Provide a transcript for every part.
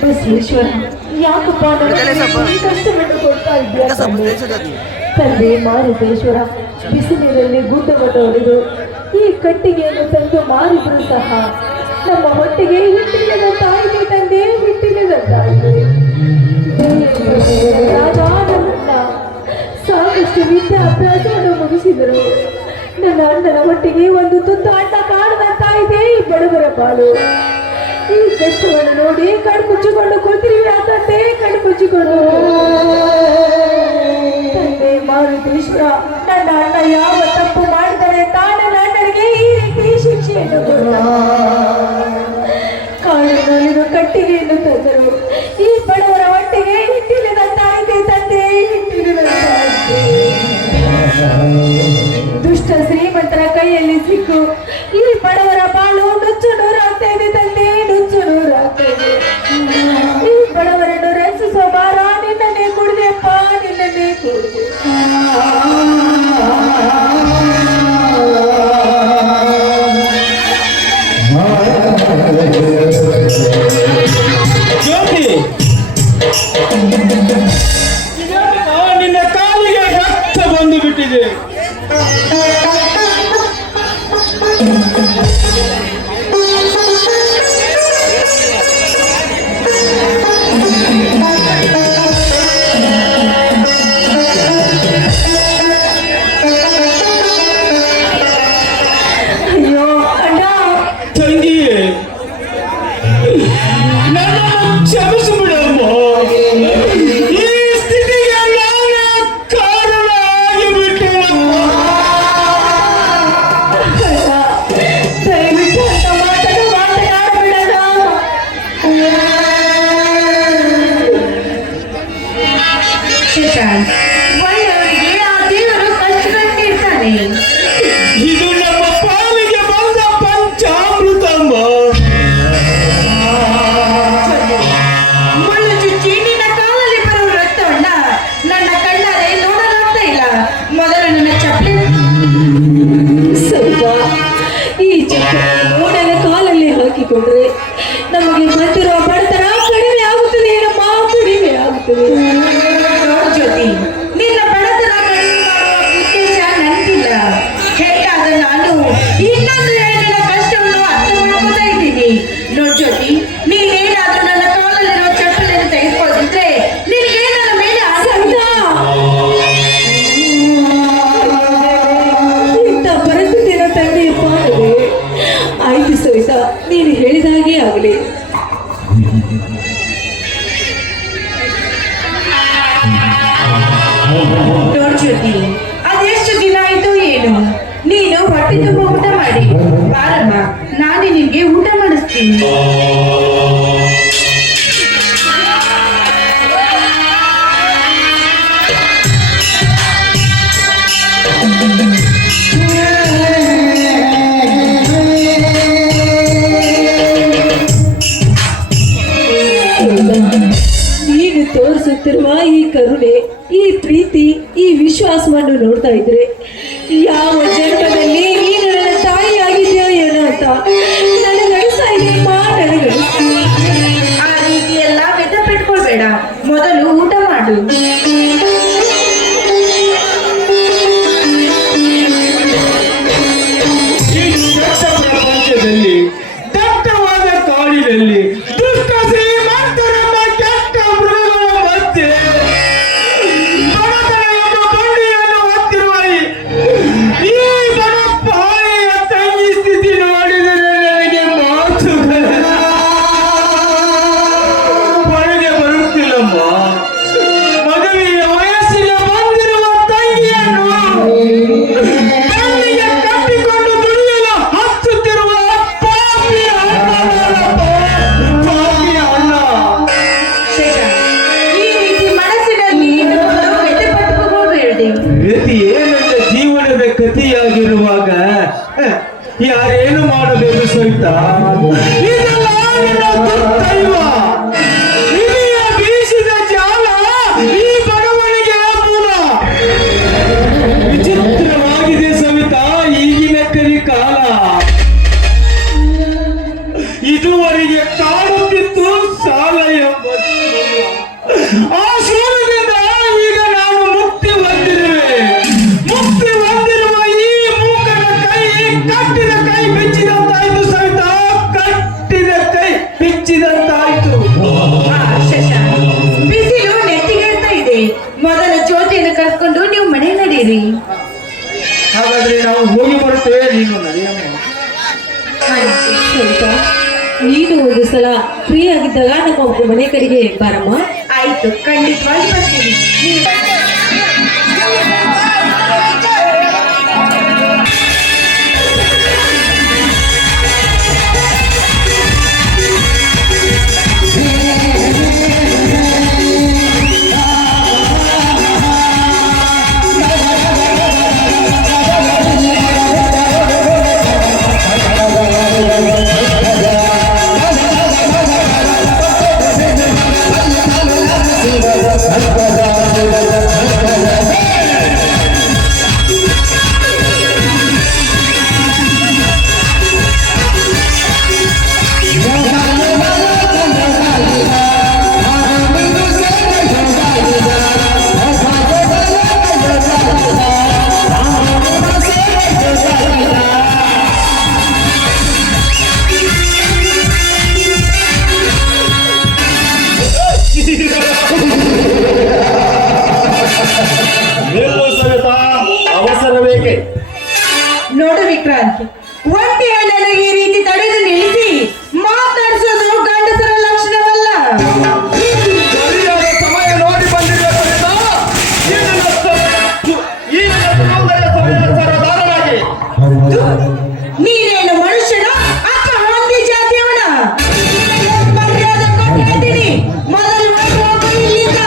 ಬಸವೇಶ್ವರ, ಯಾಕಪ್ಪ ನನಗೆ ಕಷ್ಟವನ್ನು ಕೊಡ್ತಾ ಇದ್ದೀಯ ತಂದೆ ಮಾರುತೇಶ್ವರ. ಬಿಸಿಲಿನಲ್ಲಿ ಗುಡ್ಡವನ್ನು ಹೊಡೆದು ಈ ಕಟ್ಟಿಗೆಯನ್ನು ತಂದು ಮಾರಿದ್ರು ಸಹ ನಮ್ಮ ಹೊಟ್ಟೆಗೆ ಹಿಟ್ಟಿಲ್ಲದ ತಾಯಿಗೆ ತಂದೆ, ಹಿಟ್ಟಿಲ್ಲದ ತಾಯಿಗೆ ಸಾಕಷ್ಟು ವಿದ್ಯಾಭ್ಯಾಸವನ್ನು ಮುಗಿಸಿದರು. ನನ್ನ ಅಣ್ಣನ ಹೊಟ್ಟೆಗೆ ಒಂದು ತುತ್ತು ಅಣ್ಣ ಕಾಣದಂತ ಇದೆ ಈ ಬಡವರ ಪಾಲು. ಈ ಕಷ್ಟವನ್ನು ನೋಡಿ ಕಣ್ಮುಚ್ಚಿಕೊಂಡು ಕೂತಿರುವೆ ತಂದೆ, ಕಣ್ಮುಚ್ಚಿಕೊಂಡು. ತಂದೆ ಮಾರುತೇಶ್ವರ, ನನ್ನ ಅಣ್ಣ ಯಾವ ತಪ್ಪು ಮಾಡಿದರೆ ನನ್ನ ಅಣ್ಣನಿಗೆ ಈ ರೀತಿ ಶಿಕ್ಷೆಯನ್ನು ಕಾಡಿನಲ್ಲಿರುವ ಕಟ್ಟಿಗೆಯನ್ನು ತಂದರು. ಈ ಬಡವರ ಹೊಟ್ಟೆಗೆ ಹಿಟ್ಟಿಲ್ಲದಂತಾಯಿತೆ ತಂದೆ, ಹಿಟ್ಟಿಲ್ಲದಂತಾಯಿತೆ. ದುಷ್ಟ ಶ್ರೀಮಂತರ ಕೈಯಲ್ಲಿ ಸಿಕ್ಕು ಈ ಬಡವರ ಬಾಳು ನುಚ್ಚು ನೂರಾಗ್ತಾ ಇದೆ ತಂದೆ, ನುಚ್ಚು ನೂರಾಗ್ತಾ ಇದೆ. ಈ ಬಡವರನ್ನು ರಕ್ಷಿಸುವ ಭಾರ ನಿನ್ನನ್ನೇ ಕುಡಿದೆಪ್ಪ, ನಿನ್ನನ್ನೇ ಕುಡಿದೆ. ನಿನ್ನ ಕಾಲಿಗೆ ರಕ್ತ ಬಂದು ಬಿಟ್ಟಿದೆ. ಅಯ್ಯೋ ಅಣ್ಣ, ತಂಗಿ, ನನ್ನನ್ನು ಕ್ಷಮಿಸಿಬಿಡಮ್ಮ. ಈ ಸ್ಥಿತಿಗೆ ನಾನೇ ಕಾರಣ ಆಗಿಬಿಟ್ಟೆ. ದಯವಿಟ್ಟು ಅಂತ ಮಾತನಾಡಬೇಡ. ಒಳ್ಳೆಯವರಿಗೆ ಆ ದೇವರು ಕಷ್ಟಪಟ್ಟಿರ್ತಾನೆ. ಇದು ನಮ್ಮ ಪಾಲಿಗೆ ಬಂದ ಪಂಚಾಮೃತಮ್ಮ. ಮುಳ್ಳು ಚುಚ್ಚಿ ನಿನ್ನ ಕಾಲಲ್ಲಿ ಬರುವ ರಕ್ತವನ್ನ ನನ್ನ ಕಣ್ಣಾರೆ ನೋಡಲಾಗ್ತಾ ಇಲ್ಲ. ಮೊದಲು ನನ್ನ ಚಪ್ಪಲಿ ಸ್ವಲ್ಪ ಈ ಚಪ್ಪಲಿ ನನ್ನ ಕಾಲಲ್ಲಿ ಹಾಕಿಕೊಂಡ್ರೆ ನಮಗೆ ಬಂದಿರುವ ಬಡತನ ಕಡಿಮೆ ಆಗುತ್ತದೆ ಏನಮ್ಮ, ಕಡಿಮೆ ಆಗುತ್ತದೆ. ಜ್ಯೋತಿ, ನಿನ್ನ ಬಡತನ ಕಡಿಮೆ ಮಾಡುವ ಉದ್ದೇಶ ನನಗಿಲ್ಲ. ಹೆಣ್ಣಾದ ನಾನು ಇನ್ನೊಂದು ಹೆಣ್ಣಿನ ಕಷ್ಟವನ್ನು ಅರ್ಥ ಮಾಡ್ಕೊತಾ ಇದ್ದೀನಿ. ನೋಡ್ ಜ್ಯೋತಿ, ನೀನೇನಾದ್ರೂ ನನ್ನ ಕಾಲಲ್ಲಿರೋ ಚಪ್ಪಲಿಯನ್ನು ತೆಗೆದುಕೊಂಡಿದ್ರೆ ನಿನಗೆ ನನ್ನ ಮೇಲೆ ಆಸೆ ಆಗುತ್ತಾ? ಇಂಥ ಪರಿಸ್ಥಿತಿನ ತಂದೆಯಪ್ಪ ಅಂದರೆ ಆಯ್ತು ಸವಿತಾ, ನೀನು ಹೇಳಿದ ಹಾಗೆ ಆಗಲಿ. ನೋಡ್ ಜ್ಯೋತಿ, ಅದೆಷ್ಟು ದಿನ ಆಯ್ತು ಏನು ನೀನು ಹೊಟ್ಟೆ ತುಂಬ ಊಟ ಮಾಡಿ ಬಾರಮ್ಮ, ನಾನೇ ನಿನ್ಗೆ ಊಟ ಮಾಡಿಸ್ತೀನಿ. ನೀನು ತೋರಿಸುತ್ತಿರುವ ಈ ಕರುಣೆ, ಈ ಪ್ರೀತಿ, ಈ ವಿಶ್ವಾಸವನ್ನು ನೋಡ್ತಾ ಇದ್ರೆ ಯಾವ ಜನ್ಮದಲ್ಲಿ ನೀನು ನನ್ನ ತಾಯಿಯಾಗಿದ್ಯೋ ಏನೋ ಅಂತ ನನಗನಿಸ್ತಾ ಇದೆ. ಆ ರೀತಿ ಎಲ್ಲ ಬೆದ ಪೆಟ್ಕೊಳ್ಬೇಡ, ಮೊದಲು ಊಟ ಮಾಡು. ಈ ದಟ್ಟ ಪ್ರಪಂಚದಲ್ಲಿ, ದಟ್ಟವಾದ ಕಾಡಿನಲ್ಲಿ ದುಷ್ಟ ಶ್ರೀಮಂತರೆಂಬ ಕೆಟ್ಟ ಮೃಗಗಳ ಮಧ್ಯೆ ಬಡತನ ಎಂಬ ಬಂಡಿಯನ್ನು ಹೊತ್ತಿರುವ ಈ ಬಡ ಪಾಳೆಯ ತಂಗಿ ಸ್ಥಿತಿ ನೋಡಿದರೆ ನನಗೆ ಮಾತುಗಳ ಹೊರಗೆ ಬರುತ್ತಿಲ್ಲಮ್ಮ. ಮದುವೆಯ ವಯಸ್ಸಿಗೆ ಬಂದಿರುವ ತಂಗಿಯನ್ನು ಕಣ್ಣಿಗೆ ಕಟ್ಟಿಕೊಂಡು ದುಡಿಯಲು ಹಚ್ಚುತ್ತಿರುವ ಪಾಪಿ ಅಣ್ಣ. ಈ ರೀತಿ ಮನಸ್ಸಿನಲ್ಲಿ ವ್ಯಥೆ ಪಟ್ಟುಕೋಬೇಡಿ. ವ್ಯಥೆಯೇ ನನ್ನ ಜೀವನದ ಕಥೆಯಾಗಿರುವಾಗ ಯಾರೇನು ಮಾಡಬೇಕು ಸಹಿತ ಇದೆಲ್ಲ ನನ್ನ ದುರ್ದೈವ. ವಿಧಿಯ ಬೀಸಿದ ಜಾಲ ಈ ಬಡವನಿಗೆ ಮೂಲ. ವಿಚಿತ್ರವಾಗಿದೆ ಸವಿತಾ ಈಗಿನ ಕಲಿಕಾಲ. ಇದುವರೆಗೆ ಕಾಡುತ್ತಿತ್ತು ಮಿಂಚಿದಂತಾಯ್ತು. ಶಶಾಂಕ್, ಬಿಸಿಲು ನೆತ್ತಿಗೇರ್ತಾ ಇದೆ. ಮೊದಲ ಜ್ಯೋತಿಯನ್ನು ಕರ್ಕೊಂಡು ನೀವು ಮನೆ ನಡೀರಿ. ಹಾಗಾದ್ರೆ ನಾವು ಹೋಗಿ ಬರುತ್ತೇವೆ, ನೀನು ನಡೆಯಮ್ಮ. ಸರಿತಾ, ನೀನು ಒಂದು ಸಲ ಫ್ರೀ ಆಗಿದ್ದಾಗ ನಮ್ಮ ಮನೆ ಕಡೆಗೆ ಬಾರಮ್ಮ. ಆಯ್ತು, ಖಂಡಿತವಾಗಿ ಬರ್ತೀನಿ. ನಿಲ್ಲು ಸವಿತಾ, ಅವಸರ ಬೇಕೆ? ನೋಡು ವಿಕ್ರಾಂತ್, ಒಂಟಿ ಹಣ್ಣನ್ನು ಈ ರೀತಿ ತಡೆದು ನಿಲ್ಲಿಸಿ ಮಾತನಾಡಿಸೋದು ಗಂಡಸರ ಲಕ್ಷಣವಲ್ಲ. ಸರಿಯಾದ ಸಮಯ ನೋಡಿ ಬಂದಿರುವ ಸವಿತಾ, ಈ ನನ್ನ ಸೌಂದರ್ಯ ಸರದಾರನಾಗಿ ನೀನೇನು ಮನುಷ್ಯನ ಅಥವಾ ಹಂದಿ ಜಾತಿಯವನ? ಮರ್ಯಾದೆ ಕೊಟ್ಟು ಹೇಳ್ತೀನಿ, ಮೊದಲು ಹೊರಟು ಹೋಗು ಇಲ್ಲಿಂದ.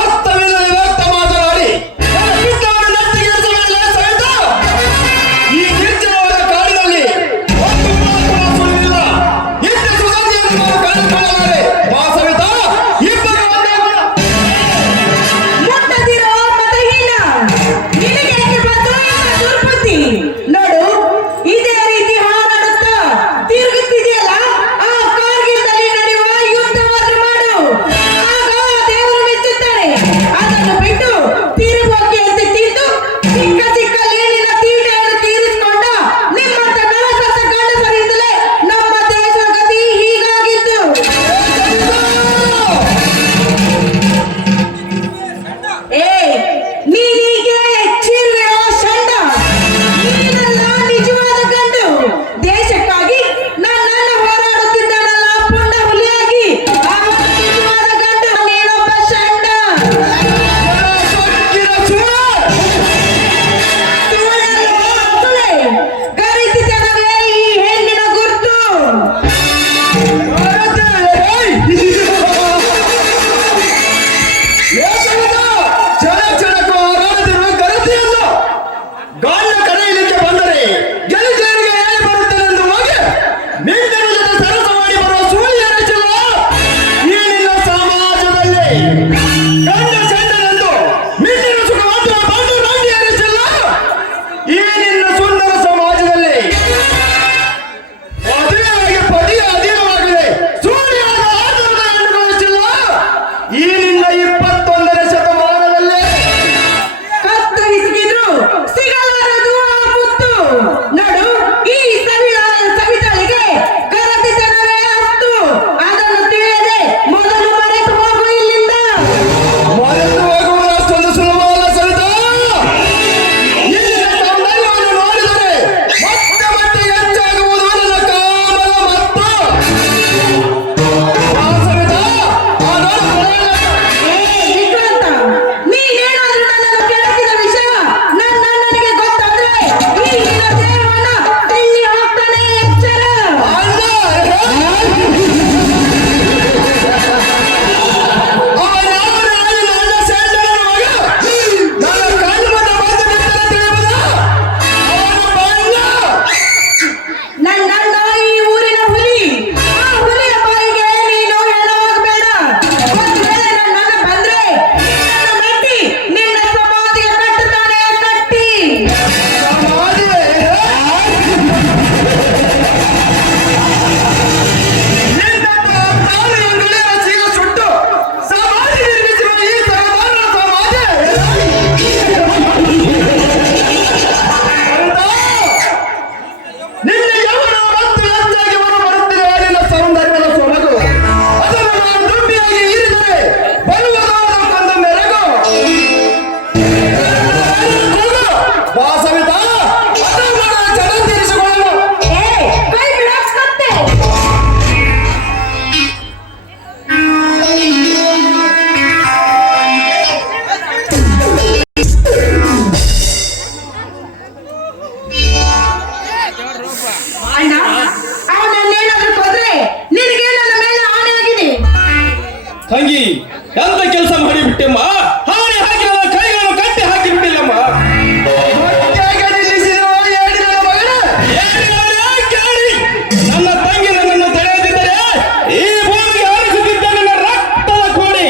ಅರ್ಥವಿಲ್ಲದೆ ವ್ಯರ್ಥ ಮಾತನಾಡಿ ನನ್ನ ಪಿತ್ತವನ್ನು ನೆತ್ತಿಗೇರಿಸುವುದಿಲ್ಲ ಸವಿತಾ. ಈ ನಿರ್ಜನವಾದ ಕಾಡಿನಲ್ಲಿ ಒಂದು ಮಾತ್ರ ಸುಳಿವಿಲ್ಲ. ಇಂಥ ಸುಗಂಧಿಯನ್ನು ನಾವು ಕಾಣಿಸಿಕೊಳ್ಳಲಾರೆ. ಬಾ ಸವಿತಾ, ಇಬ್ಬರು ಒಂದೇ ಗುಣ. ಮುಟ್ಟದಿರೋ ಮತಹೀನ, ನಿನಗೆ ಯಾಕೆ ಬಂತು ಇಂಥ ದುರ್ಬುದ್ಧಿ? ನೋಡು, ಇದೇ ರೀತಿ ಹಾರಾಡುತ್ತಾ ತಿರುಗುತ್ತಿದೆಯಲ್ಲ, ಆ ಕಾರ್ಗಿಲ್ನಲ್ಲಿ ನಡೆಯುವ ಯುದ್ಧವನ್ನು ಮಾಡು. ಆಗ ದೇವರು ಮೆಚ್ಚುತ್ತಾನೆ. ಅದನ್ನು ಬಿಟ್ಟು ತಿರುಗೋಕೆ ಅಂತ ತಿಂದು ಸಿಕ್ಕ ಸಿಕ್ಕಲ್ಲಿ ನಿನ್ನ ತೀಟೆಯನ್ನು ತೀರಿಸಿಕೊಂಡ ನಿಮ್ಮಂತ ನರಕಸ ಗಂಡಸರಿಂದಲೇ ನಮ್ಮ ದೇಶದ ಗತಿ ಹೀಗಾಗಿದ್ದು. ನೀನೀಗೆ ಚಿರುವೆಯೋ ಷಂಡ? ನೀನಲ್ಲ ನಿಜವಾದ ಗಂಡು. ದೇಶಕ್ಕಾಗಿ ನನ್ನನ್ನು ಹೋರಾಡುತ್ತಿದ್ದಾನಲ್ಲ ಪುಂಡ ಹುಲಿಯಾಗಿ, ಆ ನಿಜವಾದ ಗಂಡು. ನೀನೊಬ್ಬ ಷಂಡ. ಸುಳ್ಳಲ್ಲೋ ಸುಳೆ? ಗರಿಸಿತನವೇ ಈ ಹೆಣ್ಣಿನ ಗುರುತು. ಜನ ಕ್ಷಣಕ್ಕೂ ಹಾರಾಡುತ್ತಿರುವ ಗರತಿಯನ್ನು ಗಾಳ ಕರೆಯಲಿಕ್ಕೆ ಬಂದರೆ ಗೆಲುಜೇರಿಗೆ ಹೇಳಿ ಬರುತ್ತೇನೆಂದು ಹೋಗಿ ನಿಂದರ ಜೊತೆ ಸರಸ ಮಾಡಿ ಬರುವ ಸೂರ್ಯನಿಲ್ಲ ಈ ನಿನ್ನ ಸಮಾಜದಲ್ಲಿ. ಗಂಡ ಸೆಂಡನೆಂದು ಮಿಂಡಿನ ಸುಖವಾದ ಬಂದು ನಾಟ್ಯರಿಸಿಲ್ಲ ಈ ನಿನ್ನ ಸುಂದರ ಸಮಾಜದಲ್ಲಿ. ಮದುವೆಯಾಗಿ ಪತಿಯ ಅಧೀನವಾಗಿದೆ ಸೂರ್ಯನ ಆಧಾರದ ಹೆಣ್ಣುಗಳಿಸಿಲ್ಲ ಈ ನಿನ್ನ 21ನೇ ಶತಮಾನದಲ್ಲಿ. ಕತ್ತು ಹಿಸುಕಿದ್ರು ಸಿಗಲಾರದು ಆ ಮುತ್ತು. ನೋಡು, ಈ ಸವಿತಾಳಿಗೆ ಗರತಿತನವೇ ಅಸ್ತು. ಅದನ್ನು ತಿಳಿಯದೆ ಮೊದಲು ಮರೆತು ಹೋಗು ಇಲ್ಲಿಂದ. ಮರೆತು ಹೋಗುವುದು ಅಷ್ಟೊಂದು ಸುಲಭವಲ್ಲ ಸವಿತಾ. ಇಲ್ಲಿನ ಸೌಂದರ್ಯವನ್ನು ನೋಡಿದರೆ ಮತ್ತೆ ಮತ್ತೆ ಹೆಚ್ಚಾಗುವುದು ನನ್ನ ಕಾಮದ ಮತ್ತು. ಆ ಸವಿತಾ, ಆ ವಿಕ್ರಾಂತ, ನೀನೇನಾದ್ರೂ ನನ್ನನ್ನು ಕೆಣಕಿದ ವಿಷಯ ನನಗೆ ಗೊತ್ತಾದ್ರೆ ಈ ನಿನ್ನ ದೇಹವನ್ನ ತಂಗಿ ಎಂತ ಕೆಲಸ ಮಾಡಿಬಿಟ್ಟೆಮ್ಮ. ಹಾರಿ ಹಾಕಿ ನನ್ನ ಕೈಗಳನ್ನು ಕಟ್ಟಿ ಹಾಕಿ ಬಿಟ್ಟಿಲ್ಲಮ್ಮ. ನನ್ನ ತಂಗಿ ನನ್ನನ್ನು ತಡೆಯದಿದ್ದರೆ ಈ ಭೂಮಿಗೆ ಹಾರಿಸುತ್ತಿದ್ದ ನನ್ನ ರಕ್ತದ ಕೋಡಿ.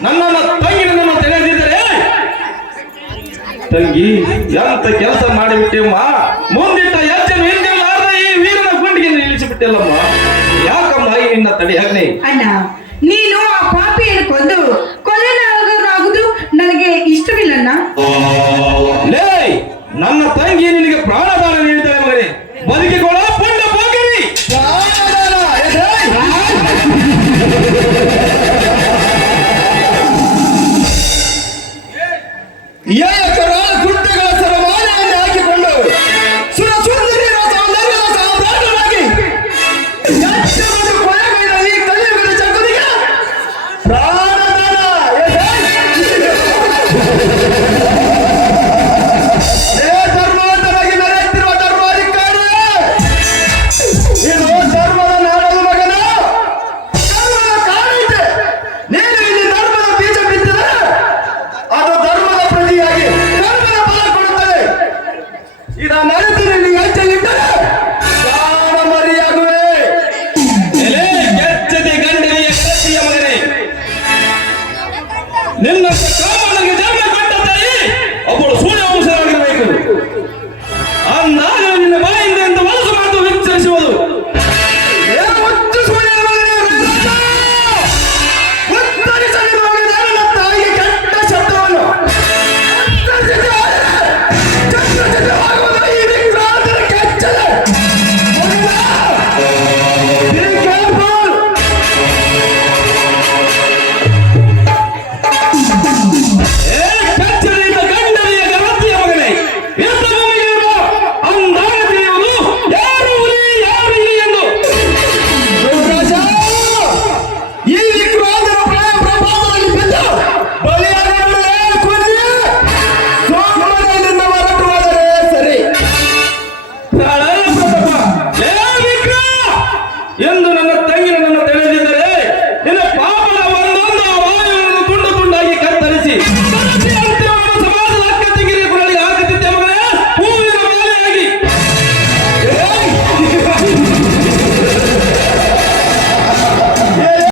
ನನ್ನನ್ನು ತಂಗಿ ನನ್ನನ್ನು ತಡೆಯದಿದ್ದರೆ ತಂಗಿ ಎಂತ ಕೆಲಸ ಮಾಡಿಬಿಟ್ಟೆಮ್ಮ. ಮುಂದಿಟ್ಟ ಹೆಜ್ಜೆನು ಹಿಂದಿಲ್ಲಾರ್ದ ಈ ವೀರನ ಗುಂಡಿಗೆ ನಿಲ್ಲಿಸಿಬಿಟ್ಟೆಲ್ಲಮ್ಮ. ಯಾಕಮ್ಮ ಈ ನಿನ್ನ ತಡೆಯಾಗ್ಲಿ? ಅಣ್ಣ, ನೀನು ಆ ಪಾಪಿಯನ್ನು ಕೊಂದು ಕೊಲೆನಾಗುವುದು ನನಗೆ ಇಷ್ಟವಿಲ್ಲಣ್ಣ. ಲೇ, ನನ್ನ ತಂಗಿ ನಿನಗೆ ಪ್ರಾಣದಾನ ನೀಡಿದ್ದಾಳೆ ಮಗನೇ. ಬದುಕಿಕೊಳ್ಳ ಪುಂಡ ಪೋಕರಿ. ಯಾಕ